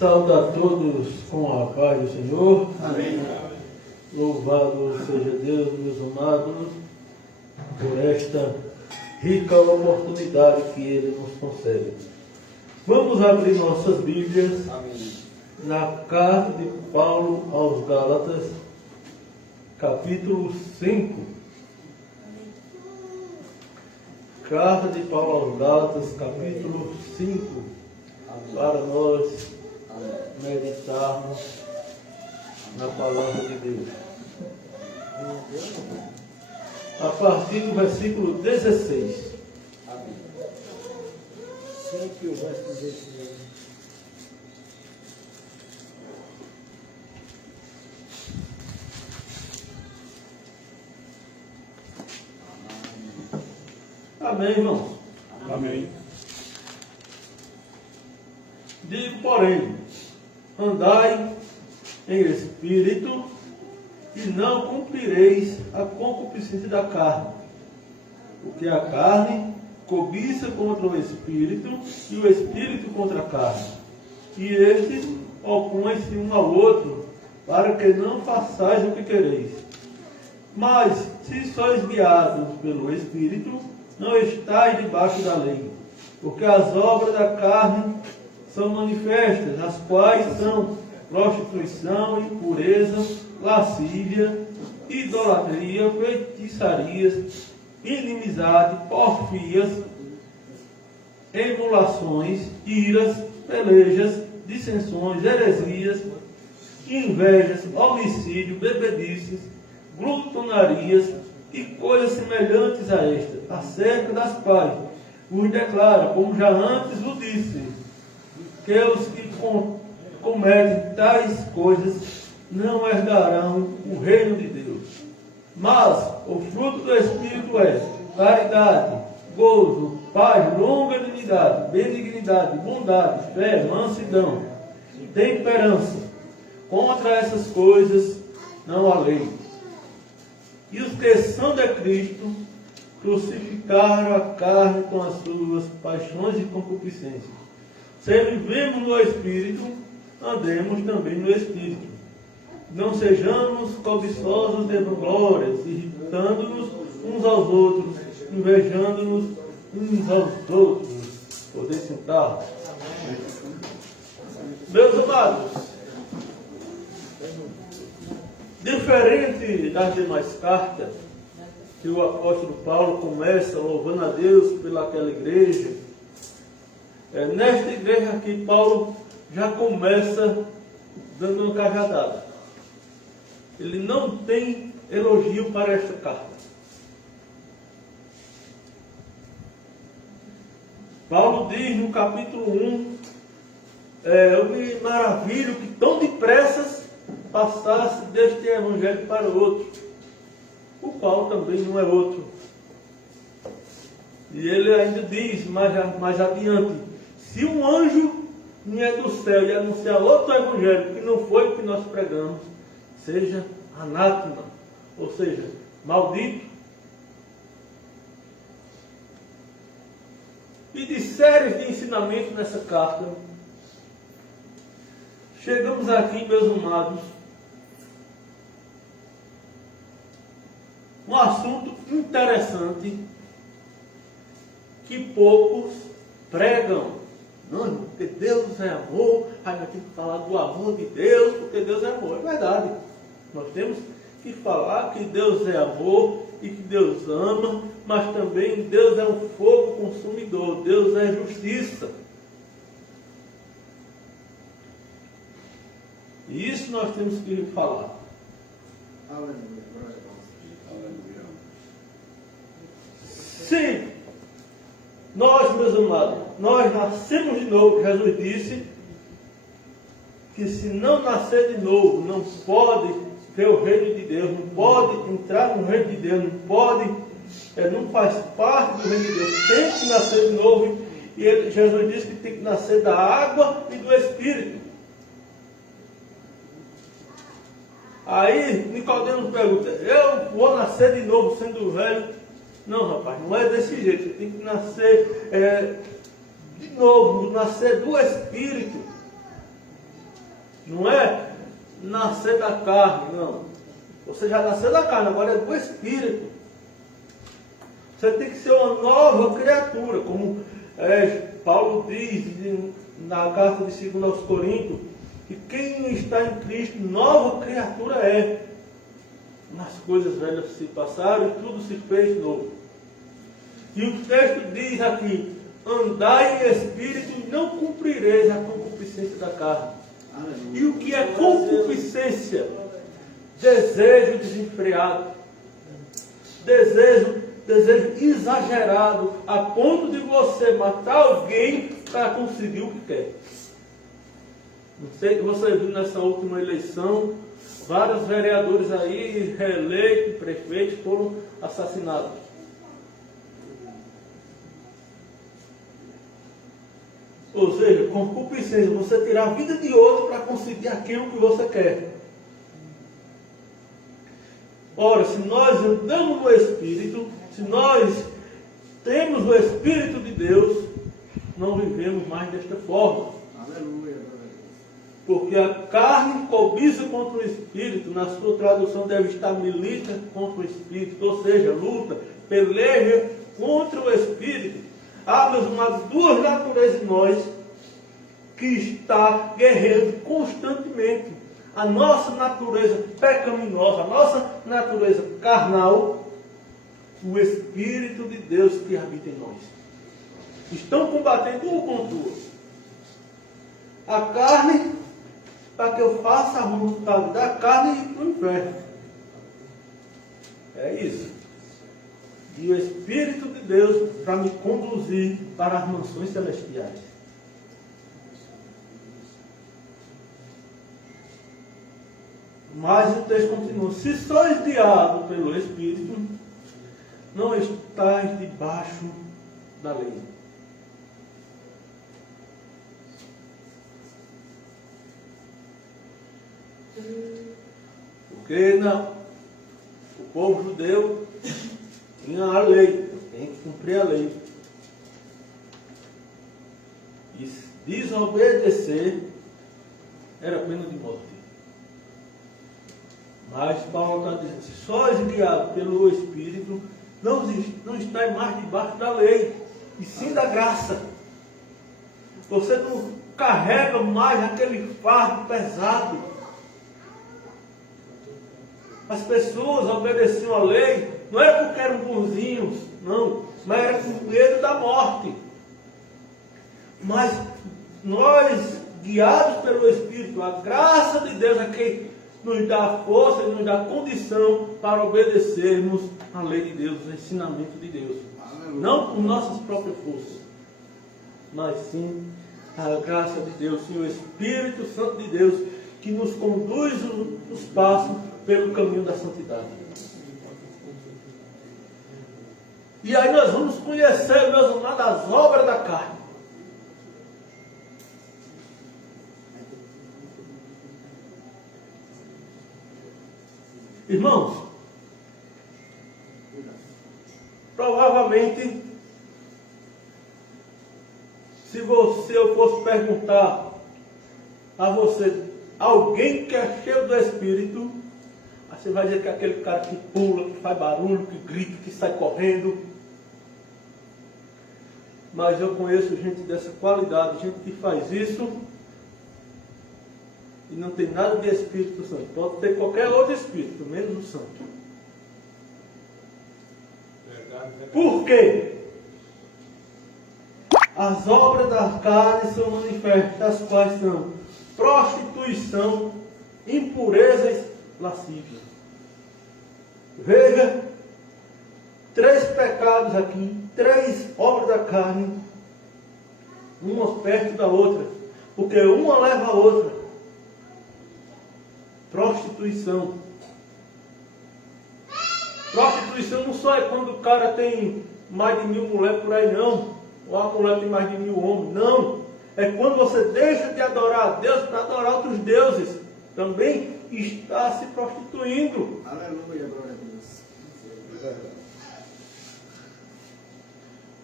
Saúde a todos com a paz do Senhor. Amém. Louvado seja Deus, meus amados, por esta rica oportunidade que Ele nos concede. Vamos abrir nossas Bíblias. Amém. Na carta de Paulo aos Gálatas, capítulo 5. Carta de Paulo aos Gálatas, capítulo 5, para nós meditarmos na palavra de Deus. A partir do versículo 16. Amém. Sempre o verso 16. Amém, irmãos? Amém. Digo, porém, andai em espírito e não cumprireis a concupiscência da carne. Porque a carne cobiça contra o espírito e o espírito contra a carne. E estes opõem-se um ao outro, para que não façais o que quereis. Mas, se sois guiados pelo espírito, não estáis debaixo da lei. Porque as obras da carne são manifestas, as quais são prostituição, impureza, lascívia, idolatria, feitiçarias, inimizade, porfias, emulações, iras, pelejas, dissensões, heresias, invejas, homicídio, bebedices, glutonarias e coisas semelhantes a estas, acerca das quais vos declaro, como já antes vos disse, que os que cometem tais coisas não herdarão o reino de Deus. Mas o fruto do Espírito é caridade, gozo, paz, longanimidade, benignidade, bondade, fé, mansidão, temperança. Contra essas coisas não há lei. E os que são de Cristo crucificaram a carne com as suas paixões e concupiscências. Se vivemos no Espírito, andemos também no Espírito. Não sejamos cobiçosos de vanglórias, irritando-nos uns aos outros, invejando-nos uns aos outros. Poder sentar. Meus amados, diferente das demais cartas, que o apóstolo Paulo começa louvando a Deus pelaquela igreja, nesta igreja aqui, Paulo já começa dando uma cajadada. Ele não tem elogio para esta carta. Paulo diz no capítulo 1, eu me maravilho que tão depressa passasse deste evangelho para o outro. O qual também não é outro. E ele ainda diz, mais adiante, se um anjo vier do céu e anunciar outro evangelho que não foi o que nós pregamos, seja anátema, ou seja, maldito. E de séries de ensinamento nessa carta, chegamos aqui, meus amados, um assunto interessante que poucos pregam. Não, porque Deus é amor, aí nós temos que falar do amor de Deus, porque Deus é amor. É verdade. Nós temos que falar que Deus é amor e que Deus ama, mas também Deus é um fogo consumidor, Deus é justiça. E isso nós temos que falar. Aleluia. Se nós, meus amados, nós nascemos de novo, Jesus disse que se não nascer de novo, não pode ver o reino de Deus, não pode entrar no reino de Deus, não pode, não faz parte do reino de Deus, tem que nascer de novo. E Jesus disse que tem que nascer da água e do Espírito. Aí Nicodemo pergunta, eu vou nascer de novo sendo velho? Não, rapaz, não é desse jeito. Você tem que nascer de novo, nascer do Espírito. Não é nascer da carne, não. Você já nasceu da carne, agora é do Espírito. Você tem que ser uma nova criatura, como Paulo diz na carta de 2 aos Coríntios, que quem está em Cristo, nova criatura é. As coisas velhas se passaram e tudo se fez novo. E o texto diz aqui: andai em espírito e não cumprireis a concupiscência da carne. E o que é concupiscência? Desejo desenfreado, desejo exagerado, a ponto de você matar alguém para conseguir o que quer. Não sei se você viu nessa última eleição, vários vereadores aí, reeleitos, prefeitos, foram assassinados. Ou seja, concupiscência, você tirar a vida de outro para conseguir aquilo que você quer. Ora, se nós andamos no Espírito, se nós temos o Espírito de Deus, não vivemos mais desta forma. Aleluia. Porque a carne cobiça contra o Espírito, na sua tradução deve estar milita contra o Espírito, ou seja, luta, peleja contra o Espírito. Há, meus amados, duas naturezas em nós que está guerreando constantemente. A nossa natureza pecaminosa, a nossa natureza carnal, o Espírito de Deus que habita em nós. Estão combatendo um contra o outro. A carne, para que eu faça a vontade da carne e ir para o inferno. É isso. E o Espírito de Deus para me conduzir para as mansões celestiais. Mas o texto continua: se sois guiados pelo Espírito, não estáis debaixo da lei. Porque o povo judeu tinha a lei, tem que cumprir a lei. E desobedecer era pena de morte. Mas Paulo está dizendo: se sois guiados pelo Espírito, não estáis mais debaixo da lei, e sim da graça. Você não carrega mais aquele fardo pesado. As pessoas obedeciam a lei, não é porque eram bonzinhos, não, mas era com medo da morte. Mas nós, guiados pelo Espírito, a graça de Deus é que nos dá força e nos dá condição para obedecermos a lei de Deus, o ensinamento de Deus. Aleluia. Não por nossas próprias forças, mas sim a graça de Deus, sim o Espírito Santo de Deus, que nos conduz os passos pelo caminho da santidade. E aí nós vamos conhecer, meus amados, as obras da carne. Irmãos, provavelmente, se eu fosse perguntar a você, alguém que é cheio do Espírito, aí você vai dizer que é aquele cara que pula, que faz barulho, que grita, que sai correndo. Mas eu conheço gente dessa qualidade, gente que faz isso e não tem nada de Espírito Santo. Pode ter qualquer outro Espírito, menos o Santo. Por quê? As obras da carne são manifestas, as quais são prostituição, impureza e lascívia. Veja, 3 pecados aqui, 3 obras da carne, uma perto da outra, porque uma leva a outra. Prostituição. Prostituição não só é quando o cara tem mais de 1000 mulheres por aí, não. Ou a mulher tem mais de 1000 homens. Não. É quando você deixa de adorar a Deus para adorar outros deuses. Também está se prostituindo. Aleluia, glória a Deus.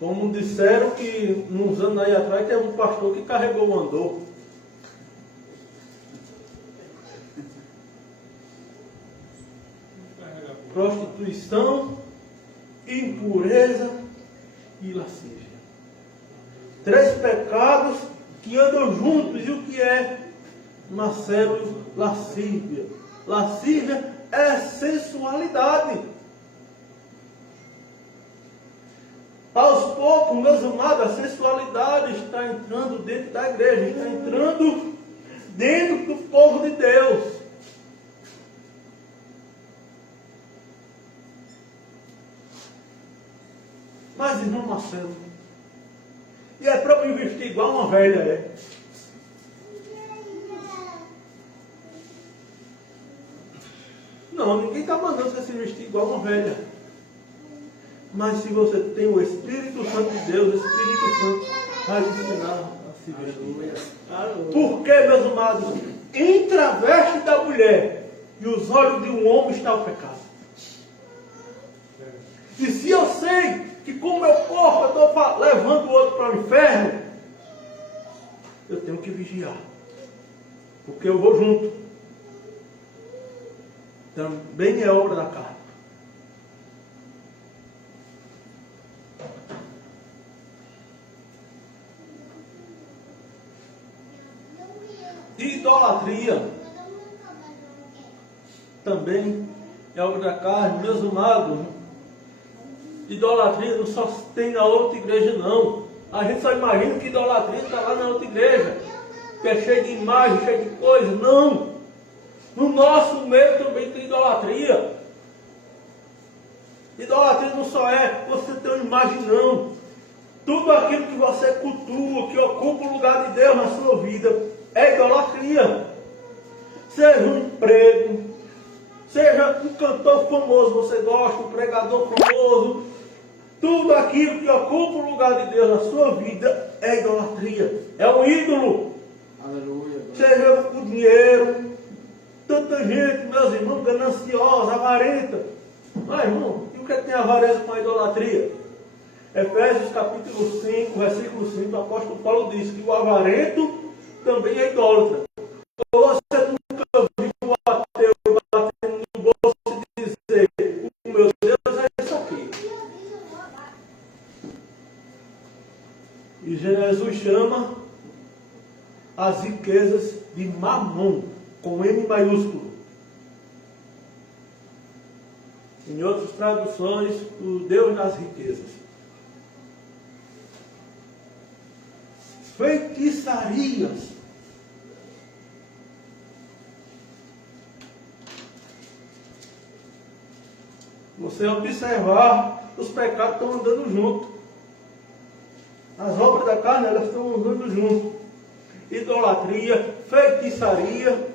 Como disseram que uns anos aí atrás teve um pastor que carregou o andor. prostituição, impureza e lascívia. 3 pecados que andam juntos. E o que é? Marcelo, lascívia. Lascívia é sensualidade. Aos poucos, meus amados, a sensualidade está entrando dentro da igreja, está entrando dentro do povo de Deus. Mas, irmão Marcelo, e é para eu investir igual uma velha, é? Não, ninguém está mandando você se vestir igual uma velha. Mas se você tem o Espírito Santo de Deus, o Espírito Santo vai lhe ensinar a se vestir. Porque, meus amados, entre a veste da mulher e os olhos de um homem está o pecado. E se eu sei que com o meu corpo eu estou levando o outro para o inferno, eu tenho que vigiar. Porque eu vou junto. Também é obra da carne. Idolatria também é obra da carne, meus amados. Idolatria não só tem na outra igreja, não. A gente só imagina que idolatria está lá na outra igreja, que é cheio de imagem, cheio de coisa. Não! No nosso meio também tem idolatria. Idolatria não só é você ter uma imagem, não. Tudo aquilo que você cultua, que ocupa o lugar de Deus na sua vida, é idolatria. Seja um emprego, seja um cantor famoso, você gosta, um pregador famoso, tudo aquilo que ocupa o lugar de Deus na sua vida é idolatria, é um ídolo. Aleluia. Seja o dinheiro, tanta gente, meus irmãos, gananciosa, avarenta. Mas, irmão, e o que tem avareza com a idolatria? Efésios capítulo 5, versículo 5, o apóstolo Paulo diz que o avarento também é idólatra. Você nunca viu o ateu batendo no bolso e dizer: o meu Deus é isso aqui. E Jesus chama as riquezas de Mamon, com M maiúsculo. Em outras traduções, o Deus das riquezas. Feitiçarias. Você observar, os pecados estão andando junto. As obras da carne, elas estão andando junto. Idolatria, feitiçaria.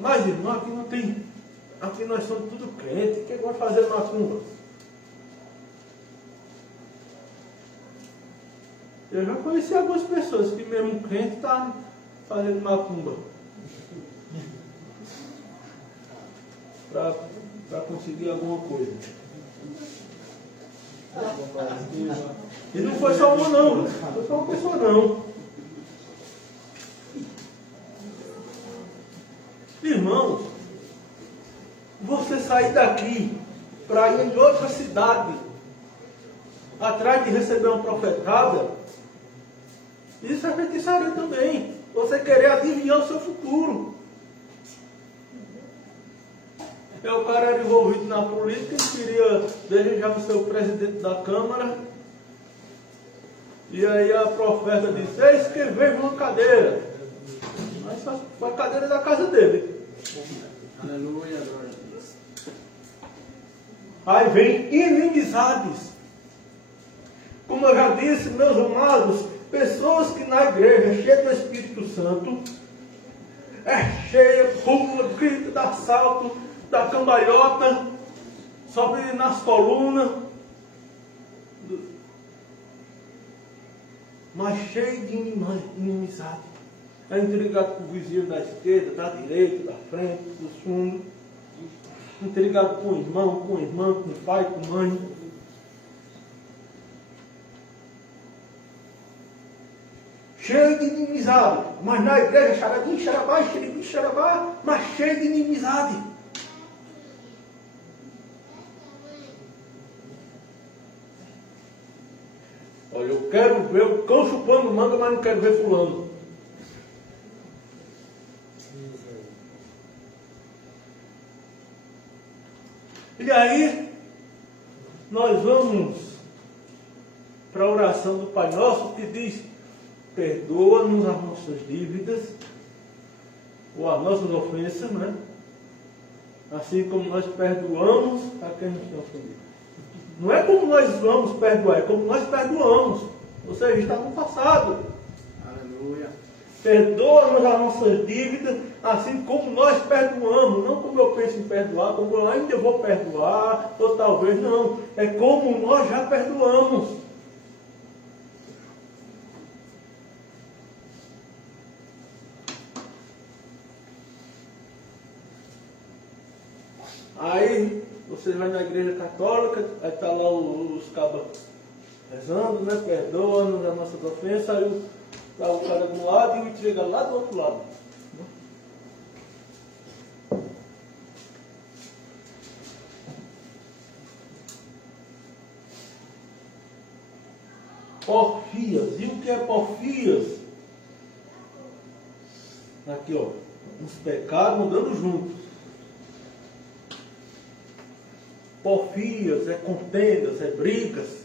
Mas, irmão, aqui não tem. Aqui nós somos tudo crente. O que vai fazer macumba? Eu já conheci algumas pessoas que mesmo crente está fazendo macumba. Para conseguir alguma coisa. E não foi só uma não. Não foi só uma pessoa não. Irmãos, você sair daqui para ir em outra cidade atrás de receber uma profetada, isso é feitiçaria também. Você querer adivinhar o seu futuro. O cara era envolvido na política e queria desejar o seu presidente da Câmara. E aí a profeta disse: eis que veio uma cadeira. Mas foi a cadeira da casa dele. Aleluia, glória a Deus. Aí vem inimizades. Como eu já disse, meus amados, pessoas que na igreja é cheia do Espírito Santo, é cheia, pula, grita, dá salto, dá cambalhota, sobe nas colunas, mas cheio de inimizade. É intrigado com o vizinho da esquerda, da direita, da frente, do fundo. Intrigado com o irmão, com a irmã, com o pai, com a mãe. cheio de inimizade. Mas na igreja, xaradim, xarabá, xeribim, xarabá, mas cheio de inimizade. Olha, eu quero ver o cão chupando manga, mas não quero ver fulano. E aí, nós vamos para a oração do Pai Nosso, que diz: perdoa-nos as nossas dívidas, ou as nossas ofensas, né? Assim como nós perdoamos a quem nos tem ofendido. Não é como nós vamos perdoar, é como nós perdoamos. Ou seja, está no passado. Aleluia. Perdoa-nos as nossas dívidas, assim como nós perdoamos. Não como eu penso em perdoar, como eu ainda vou perdoar, ou talvez não. É como nós já perdoamos. Aí você vai na igreja católica, aí está lá os cabas rezando, né? Perdoa-nos as nossas ofensas, aí está o cara de um lado e o entrega lá do outro lado. Porfias. E o que é porfias? Aqui, ó. Os pecados andando juntos. Porfias é contendas, é brigas.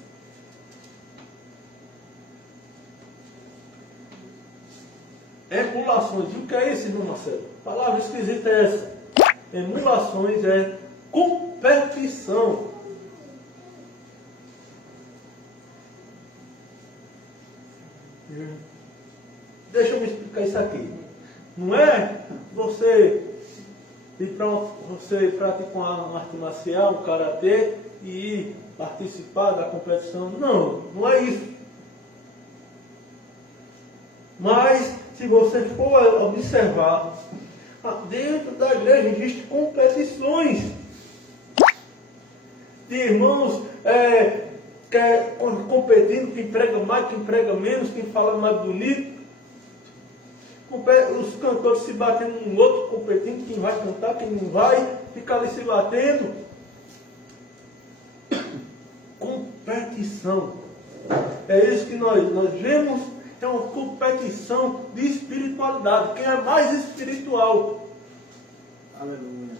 Emulações. E o que é isso, irmão Marcelo? Palavra esquisita é essa. Emulações é competição. Deixa eu me explicar isso aqui. Não é você ir para você praticar uma arte marcial, um karatê e ir participar da competição. Não, não é isso. Mas se você for observar, dentro da igreja existem competições de irmãos competindo, quem prega mais, quem prega menos, quem fala mais bonito. Os cantores se batendo um no outro, competindo, quem vai cantar, quem não vai, fica ali se batendo. Competição. É isso que nós vemos, é uma competição de espiritualidade. Quem é mais espiritual. Aleluia.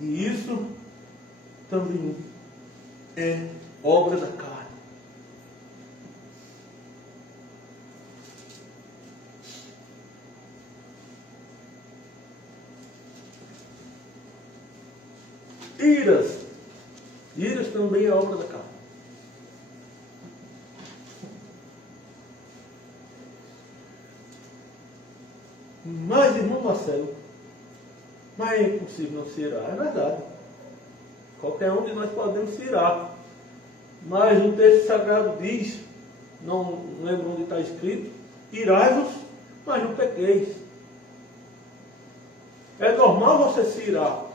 E isso também é obra da carne. Iras. Iras também é obra da carne. Mas, irmão Marcelo, mas é impossível não se irar. É verdade. Qualquer um de nós podemos se irar. Mas o texto sagrado diz, não lembro onde está escrito, irai-vos, mas não pequeis. É normal você se irar.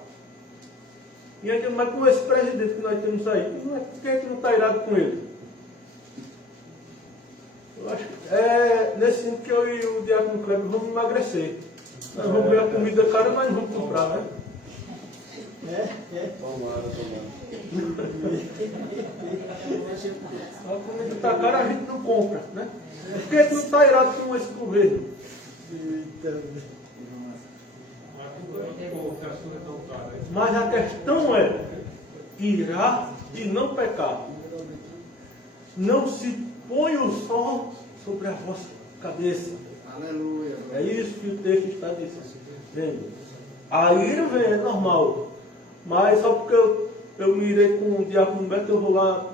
E ainda mais com esse presidente que nós temos aí. Por que a gente não está irado com ele? Eu acho que é nesse sentido que eu e o Diácono Kleber vamos emagrecer. Nós vamos ver a comida cara, mas não vamos comprar, né? Tomara. A comida está cara, a gente não compra, né? Por que a gente não está irado com esse governo? Mas a questão é irar e não pecar. Não se põe o sol sobre a vossa cabeça. Aleluia. É isso que o texto está dizendo. A ira vem, é normal. Mas só porque eu me irei com o diácono Beto, eu vou lá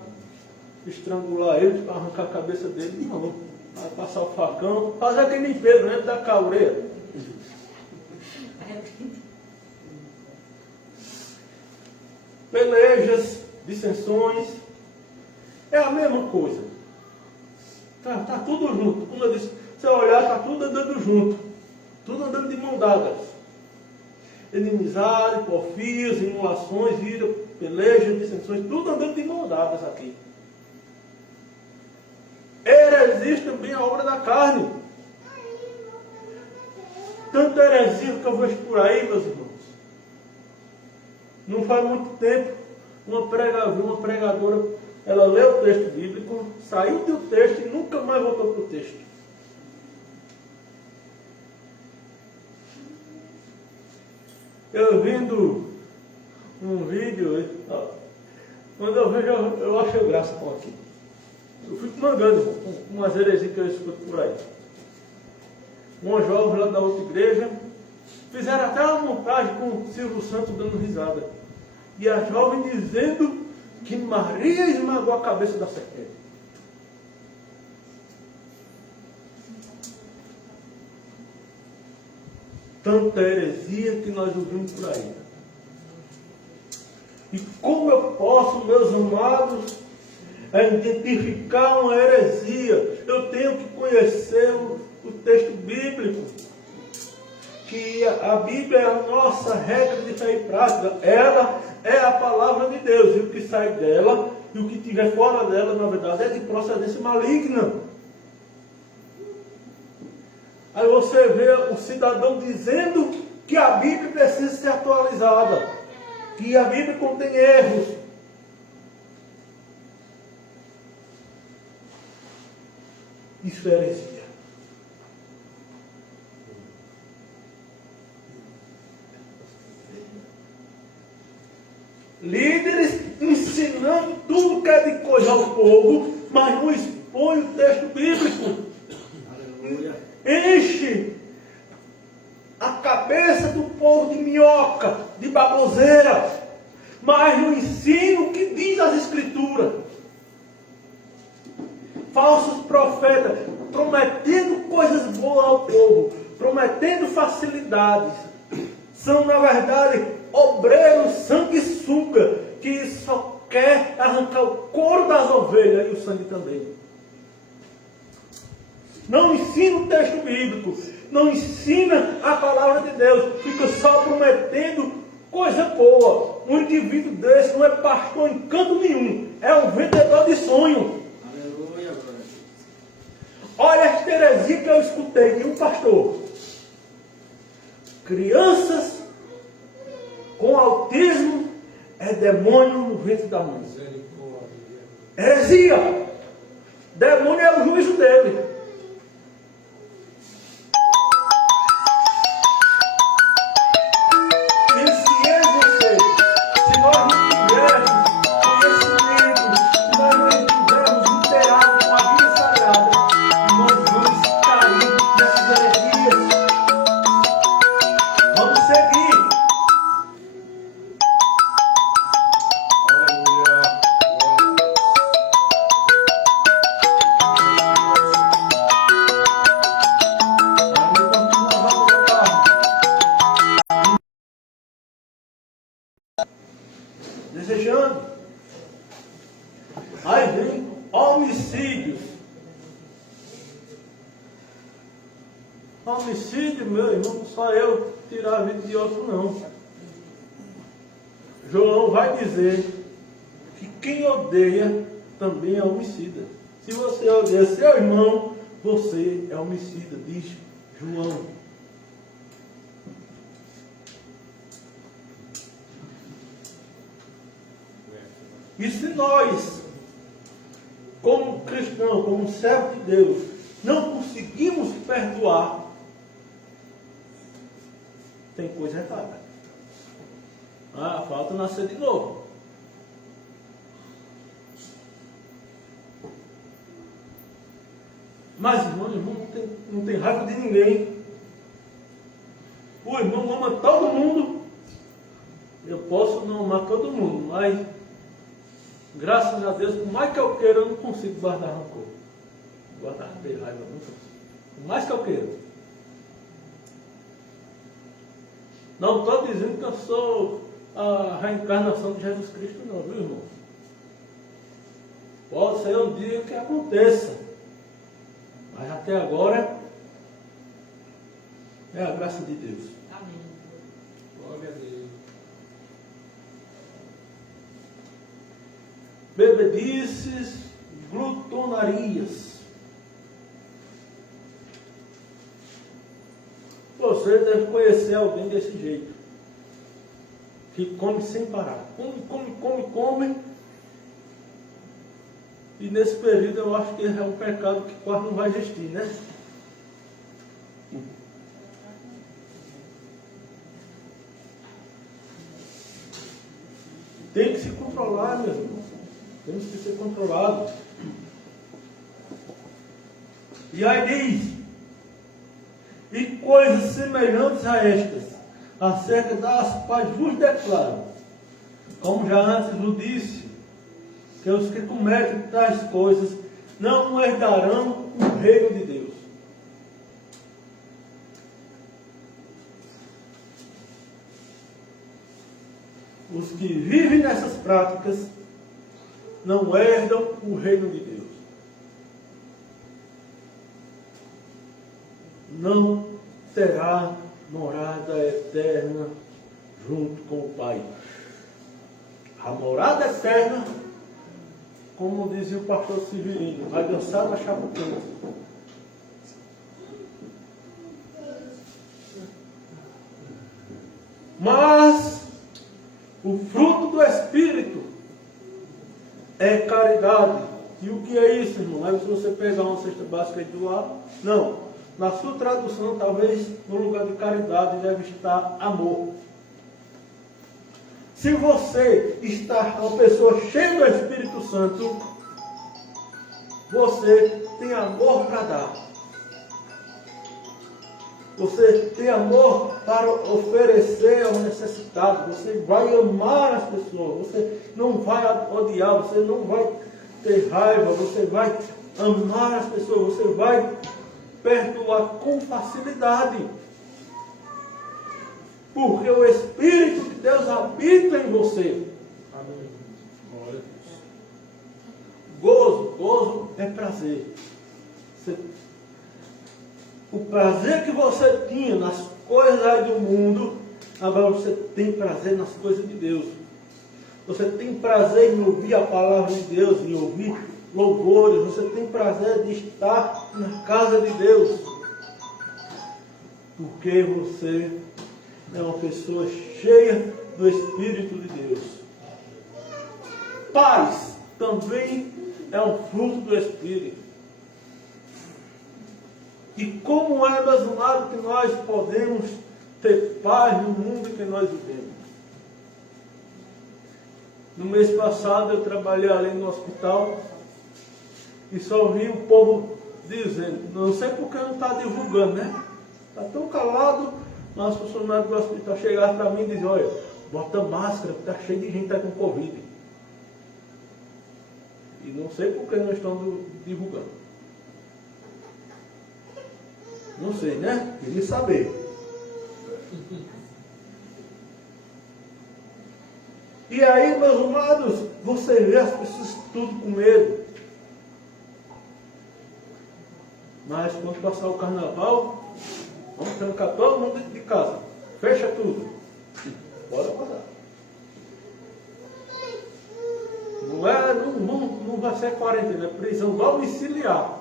estrangular ele para arrancar a cabeça dele. Não. Vai passar o facão. Fazer que nem Pedro, né? Da caureira. Pelejas, dissensões, é a mesma coisa. Tá tudo junto. Como eu disse, se você olhar, está tudo andando junto. Tudo andando de mão dadas. Inimizade, porfias, emulações, ira, pelejas, dissensões, tudo andando de mão dadas aqui. Heresia existe também a obra da carne. Tanta heresia que eu vejo por aí, meus irmãos. Não faz muito tempo, uma pregadora, ela leu o texto bíblico, saiu do texto e nunca mais voltou para o texto. Eu vendo um vídeo, quando eu vejo, eu acho graça com aquilo. Eu fico mangando com umas heresias que eu escuto por aí. Uma jovem lá da outra igreja, fizeram até uma montagem com o Silvio Santos dando risada. E a jovem dizendo que Maria esmagou a cabeça da serpente. Tanta heresia que nós ouvimos por aí. E como eu posso, meus amados, identificar uma heresia? Eu tenho que conhecer o texto bíblico. Que a Bíblia é a nossa regra de fé e prática. Ela é a palavra de Deus. E o que sai dela e o que estiver fora dela, na verdade, é de procedência maligna. Aí você vê o cidadão dizendo que a Bíblia precisa ser atualizada, que a Bíblia contém erros. Isso é heresia. Líderes ensinando tudo que é de coisa ao povo, mas não expõe o texto bíblico. Aleluia. Enche a cabeça do povo de minhoca, de baboseira, mas não ensina o que diz as Escrituras. Falsos profetas, prometendo coisas boas ao povo, prometendo facilidades, são na verdade obreiros sanguessuga, que só quer arrancar o couro das ovelhas e o sangue também. Não ensina o texto bíblico, não ensina a palavra de Deus, fica só prometendo coisa boa. Um indivíduo desse não é pastor em canto nenhum, é um vendedor de sonho. Aleluia, glória. Olha esta heresia que eu escutei de um pastor. Crianças com autismo é demônio no ventre da mãe. Heresia! Demônio é o juízo dele. Desejando. Aí vem homicídios. Homicídio, meu irmão, não só eu tirar a vida de outro, não. João vai dizer que quem odeia também é homicida. Se você odeia seu irmão, você é homicida, diz João. E se nós, como cristão, como servo de Deus, não conseguimos perdoar, tem coisa errada. Falta nascer de novo. Mas irmão não tem raiva de ninguém. O irmão ama todo mundo. Eu posso não amar todo mundo, mas graças a Deus, por mais que eu queira, eu não consigo guardar rancor. Guardar de raiva, não consigo. Por mais que eu queira. Não estou dizendo que eu sou a reencarnação de Jesus Cristo, não, viu, irmão? Pode ser um dia que aconteça. Mas até agora é a graça de Deus. Amém. Glória a Deus. Bebedices, glutonarias. você deve conhecer alguém desse jeito. Que come sem parar. Come. E nesse período eu acho que é um pecado que quase não vai existir, né? Tem que se controlar, meu irmão. Temos que ser controlados. E aí diz, e coisas semelhantes a estas, acerca das quais vos declaro, como já antes vos disse, que os que cometem tais coisas não herdarão o reino de Deus. Os que vivem nessas práticas não herdam o reino de Deus. Não terá morada eterna junto com o Pai. A morada eterna, como dizia o pastor Severino, vai dançar na chapa quente. Mas o fruto do Espírito é caridade. E o que é isso, irmão? É se você pegar uma cesta básica aí do lado. Não. Na sua tradução, talvez no lugar de caridade deve estar amor. Se você está uma pessoa cheia do Espírito Santo, você tem amor para dar. Você tem amor para oferecer ao necessitado. Você vai amar as pessoas. Você não vai odiar. Você não vai ter raiva. Você vai amar as pessoas. Você vai perdoar com facilidade. Porque o Espírito de Deus habita em você. Amém. Gozo é prazer. O prazer que você tinha nas coisas aí do mundo, agora você tem prazer nas coisas de Deus. Você tem prazer em ouvir a palavra de Deus, em ouvir louvores. Você tem prazer de estar na casa de Deus. Porque você é uma pessoa cheia do Espírito de Deus. Paz também é um fruto do Espírito. E como é, meus amados, que nós podemos ter paz no mundo em que nós vivemos? No mês passado eu trabalhei ali no hospital e só ouvi o povo dizendo, não sei porque não está divulgando, né? Está tão calado, mas os funcionários do hospital chegaram para mim e diziam, olha, bota máscara, está cheio de gente com Covid. E não sei porque não estão divulgando. Não sei, né? Queria saber. E aí, meus amados, você vê as pessoas tudo com medo. Mas quando passar o carnaval, vamos trancar todo mundo dentro de casa. Fecha tudo. Bora passar. Não vai ser quarentena, é prisão domiciliar.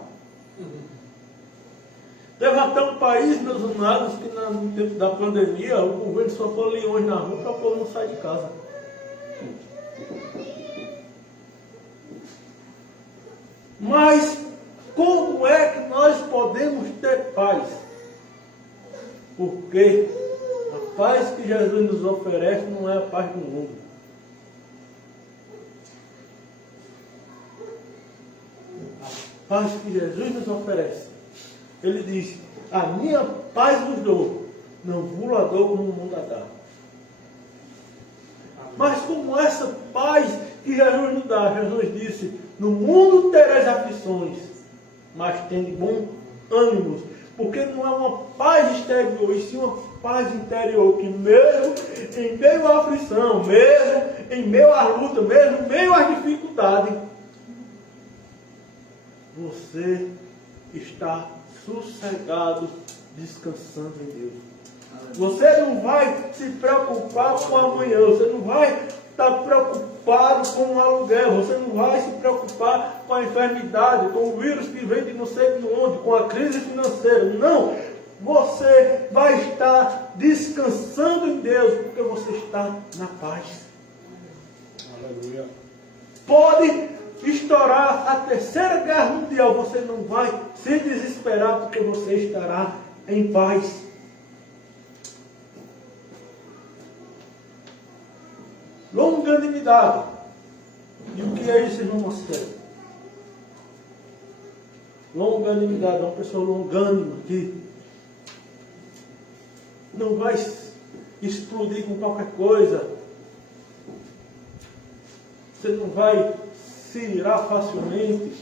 Teve até um país, meus amados, que no tempo da pandemia, o governo soltou leões na rua para o povo não sair de casa. Mas como é que nós podemos ter paz? Porque a paz que Jesus nos oferece não é a paz do mundo. A paz que Jesus nos oferece. Ele diz, a minha paz vos dou, não vos la dou como o mundo a dá. Mas como essa paz que Jesus nos dá, Jesus disse, no mundo tereis aflições, mas tende bom ânimo, porque não é uma paz exterior, e sim uma paz interior, que mesmo em meio à aflição, mesmo em meio à luta, mesmo em meio às dificuldades, você está sossegado, descansando em Deus. Você não vai se preocupar com amanhã, você não vai estar preocupado com o aluguel, você não vai se preocupar com a enfermidade, com o vírus que vem de não sei de onde, com a crise financeira. Não! você vai estar descansando em Deus, porque você está na paz. Aleluia. Pode estourar a terceira guerra mundial, você não vai se desesperar, porque você estará em paz. Longanimidade. E o que é isso, irmão Marcelo? Longanimidade é uma pessoa longânima que não vai explodir com qualquer coisa. Você não vai se irar facilmente,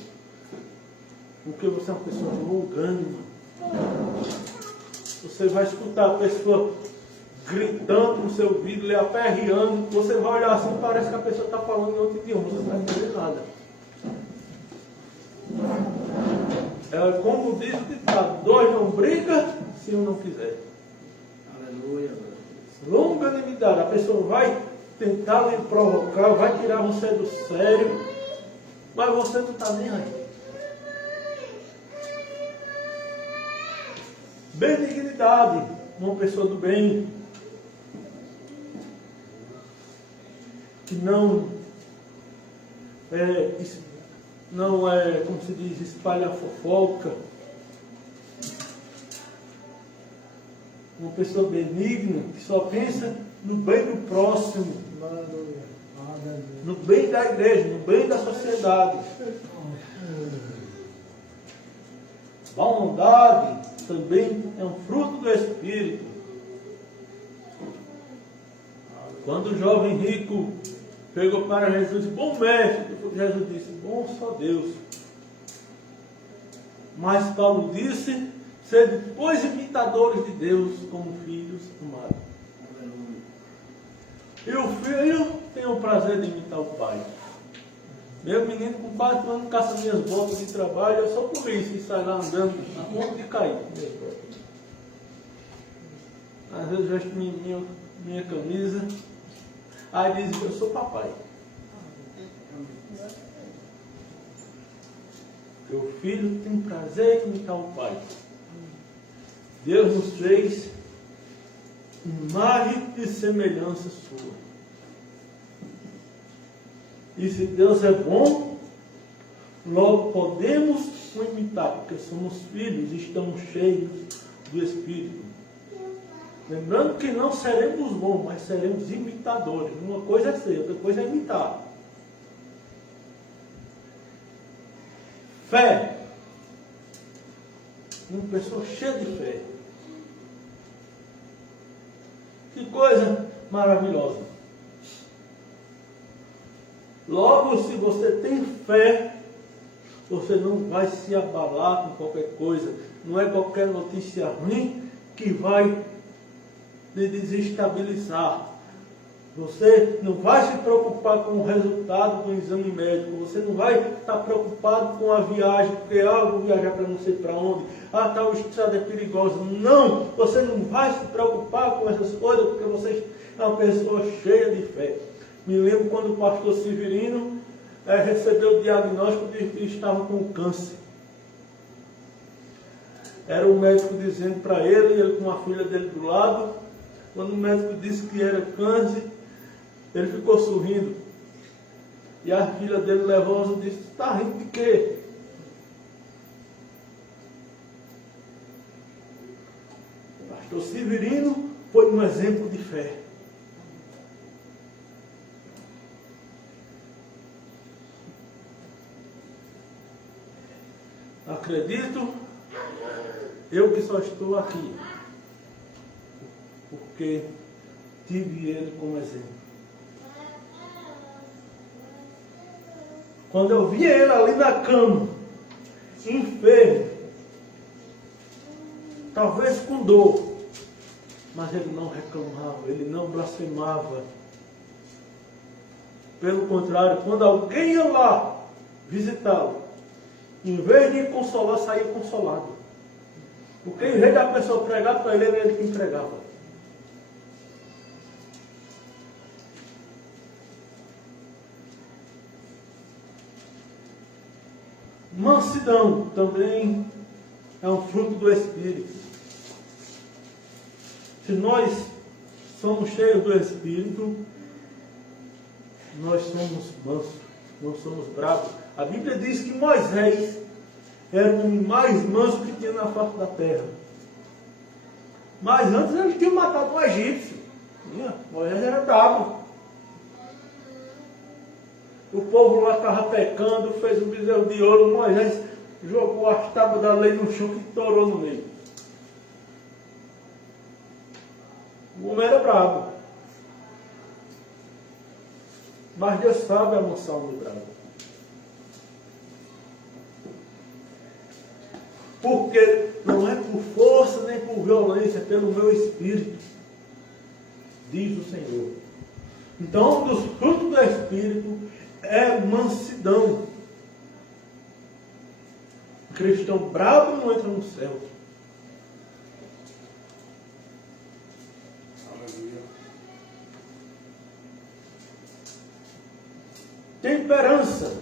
porque você é uma pessoa longânima. Você vai escutar a pessoa gritando no seu ouvido, lhe aperreando, você vai olhar assim, parece que a pessoa está falando em outro idioma, você não vai entender nada. É como diz o ditado, dois não brigam se um não quiser. Aleluia. Longanimidade, a pessoa vai tentar lhe provocar, vai tirar você do sério, mas você não está nem aí. Benignidade, uma pessoa do bem, que não é, como se diz, espalha fofoca. Uma pessoa benigna, que só pensa no bem do próximo, no bem da igreja, no bem da sociedade. Bondade também é um fruto do Espírito. Quando o jovem rico pegou para Jesus e disse, bom mestre, Jesus disse, bom só Deus. Mas Paulo disse, sede pois imitadores de Deus como filhos amados. E o filho tem o prazer de imitar o pai. Meu menino com 4 anos caça minhas botas de trabalho, eu sou por isso, e sai lá andando a ponto de cair. Às vezes vesto minha camisa, aí diz, eu sou papai. Porque o filho tem prazer em imitar o pai. Deus nos fez imagem e semelhança sua. E se Deus é bom, logo podemos o imitar, porque somos filhos e estamos cheios do Espírito. Lembrando que não seremos bons, mas seremos imitadores. Uma coisa é ser, outra coisa é imitar. Fé. Uma pessoa cheia de fé. Que coisa maravilhosa. Logo, se você tem fé, você não vai se abalar com qualquer coisa. Não é qualquer notícia ruim que vai lhe desestabilizar. Você não vai se preocupar com o resultado do exame médico. Você não vai estar preocupado com a viagem, porque vou viajar para não sei para onde. Tal estrada é perigosa. Não! Você não vai se preocupar com essas coisas, porque você é uma pessoa cheia de fé. Me lembro quando o pastor Severino recebeu o diagnóstico de que estava com câncer. Era o médico dizendo para ele com a filha dele do lado. Quando o médico disse que era câncer, ele ficou sorrindo. E a filha dele levou e disse, está rindo de quê? O pastor Severino foi um exemplo de fé. Acredito, eu que só estou aqui, porque tive ele como exemplo. Quando eu via ele ali na cama, enfermo, talvez com dor, mas ele não reclamava, ele não blasfemava. Pelo contrário, quando alguém ia lá visitá-lo, em vez de consolar, saía consolado. Porque em vez da pessoa pregar para ele, era ele que entregava. Mansidão também é um fruto do Espírito. Se nós somos cheios do Espírito, nós somos mansos, não somos bravos. A Bíblia diz que Moisés era o homem mais manso que tinha na face da terra. Mas antes ele tinha matado um egípcio. Moisés era bravo. O povo lá estava pecando, fez um bezerro de ouro. Moisés jogou as tábuas da lei no chão que estourou no meio. O homem era bravo. Mas Deus sabe amansar o homem bravo. Porque não é por força nem por violência, é pelo meu Espírito, diz o Senhor. Então, um dos frutos do Espírito é mansidão. O cristão bravo não entra no céu. Aleluia. Temperança.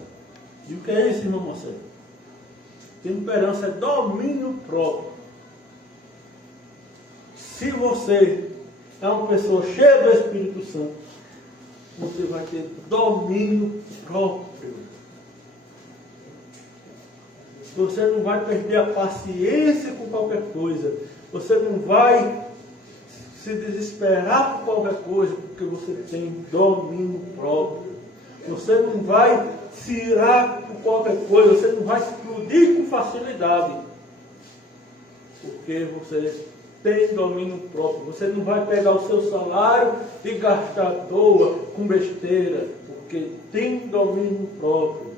E o que é isso, irmão Marcelo? Temperança é domínio próprio. Se você é uma pessoa cheia do Espírito Santo, você vai ter domínio próprio. Você não vai perder a paciência com qualquer coisa. Você não vai se desesperar por qualquer coisa, porque você tem domínio próprio. Você não vai se irar por qualquer coisa, você não vai se explodir com facilidade. Porque você tem domínio próprio. Você não vai pegar o seu salário e gastar à toa com besteira, porque tem domínio próprio.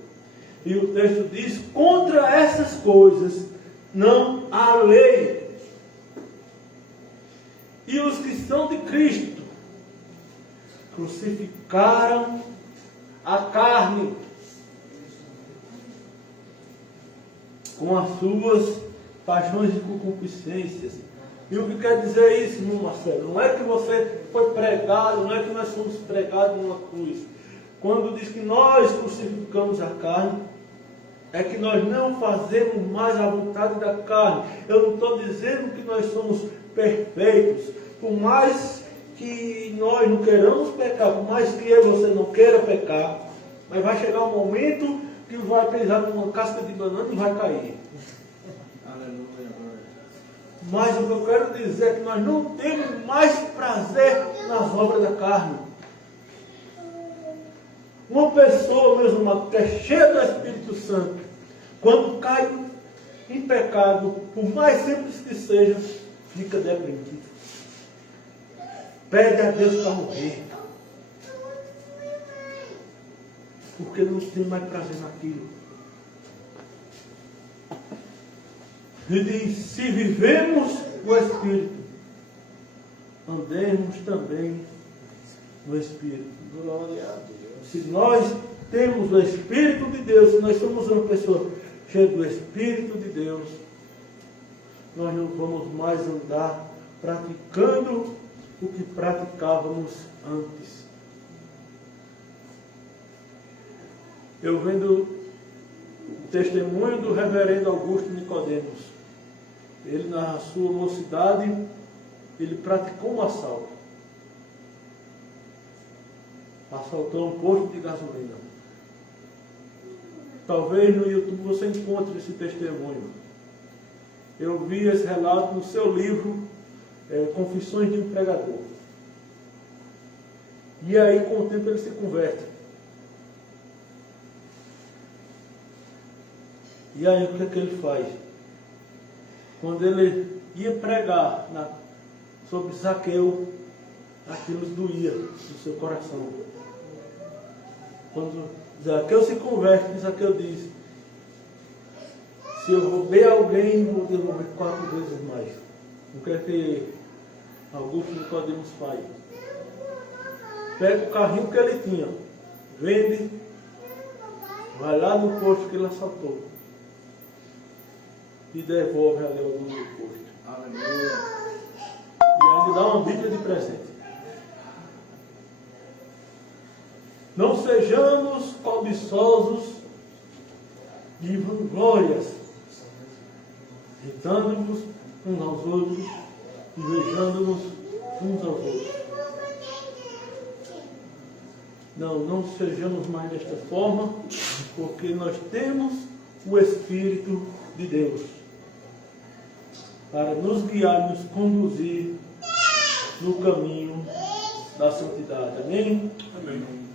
E o texto diz, contra essas coisas não há lei. E os que são de Cristo crucificaram a carne com as suas paixões e concupiscências. E o que quer dizer isso, irmão Marcelo? Não é que você foi pregado, não é que nós somos pregados numa cruz. Quando diz que nós crucificamos a carne, é que nós não fazemos mais a vontade da carne. Eu não estou dizendo que nós somos perfeitos. Por mais que nós não queiramos pecar, por mais que eu e você não queira pecar, mas vai chegar um momento que vai pisar numa casca de banana e vai cair. Aleluia. Mas o que eu quero dizer é que nós não temos mais prazer nas obras da carne. Uma pessoa, meus amados, que é cheia do Espírito Santo, quando cai em pecado, por mais simples que seja, fica deprimido. Pede a Deus para morrer. Porque não tem mais prazer naquilo. E diz, se vivemos o Espírito, andemos também no Espírito. Glória a Deus. Se nós temos o Espírito de Deus, se nós somos uma pessoa cheia do Espírito de Deus, nós não vamos mais andar praticando o que praticávamos antes. Eu vendo o testemunho do reverendo Augusto Nicodemos. Ele, na sua mocidade, ele praticou um assalto. Assaltou um posto de gasolina. Talvez no YouTube você encontre esse testemunho. Eu vi esse relato no seu livro, Confissões de um Pregador. E aí, com o tempo, ele se converte. E aí, o que é que ele faz? Quando ele ia pregar sobre Zaqueu, aquilo doía no seu coração. Quando Zaqueu se converte, Zaqueu diz, se eu roubei alguém, vou devolver 4 vezes mais. O que é que Augusto Nicodemos faz? Pega o carrinho que ele tinha, vende, vai lá no posto que ele assaltou e devolve ali ao dono do posto. Aleluia. E ainda dá uma Bíblia de presente. Não sejamos cobiçosos de vanglórias, irritando-nos uns aos outros, invejando-nos uns aos outros. Não sejamos mais desta forma, porque nós temos o Espírito de Deus para nos guiar, nos conduzir no caminho da santidade. Amém? Amém.